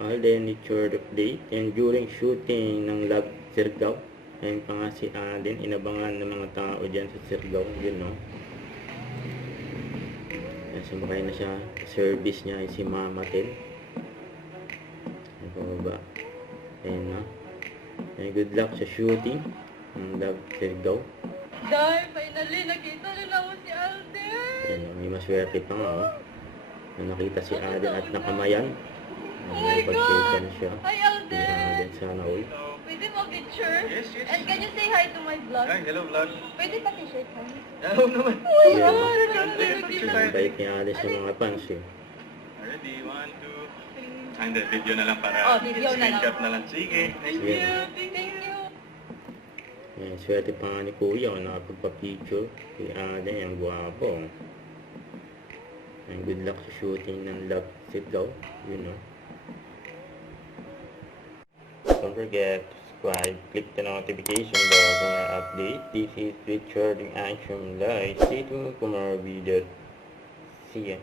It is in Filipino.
Alden Richard update. And during shooting ng Love Siargao, ayun pa nga si Alden, inabangan ng mga tao dyan sa Siargao, yun no. Ayan, sumakay na siya, service niya ay si Mama Ten. Ayan pababa. Ayan no. Ayan, good luck sa shooting ng Love Siargao. Dahil finally nakita nila mo si Alden. Ayan, may maswerte pa nga oh. Na nakita si Alden at nakamayan. Oh my God! Siya. Hi Si Alden! Alden, sana all. Pwede mo picture? Yes, yes. And can you say hi to my vlog? Hi, hello vlog. Pwede pa t-shirt ka? Oo naman. Oh my Yeah. God! Picture Ang tayo. bait ni Alden sa mga fans eh. Ready, 1, 2. Hindi, video na lang para Oh, video na lang. screenshot na lang. Sige. Thank Yeah. you! Thank you! Ayan, swerte pa nga ni Kuya oh, nakapagpa-picture. Si Alden, ang guwapo. Ayan, good luck sa shooting ng Love Siargao. You know. Don't forget to subscribe, click the notification bell for more update. This is Richard in Action Live. Stay tuned for more videos. See ya.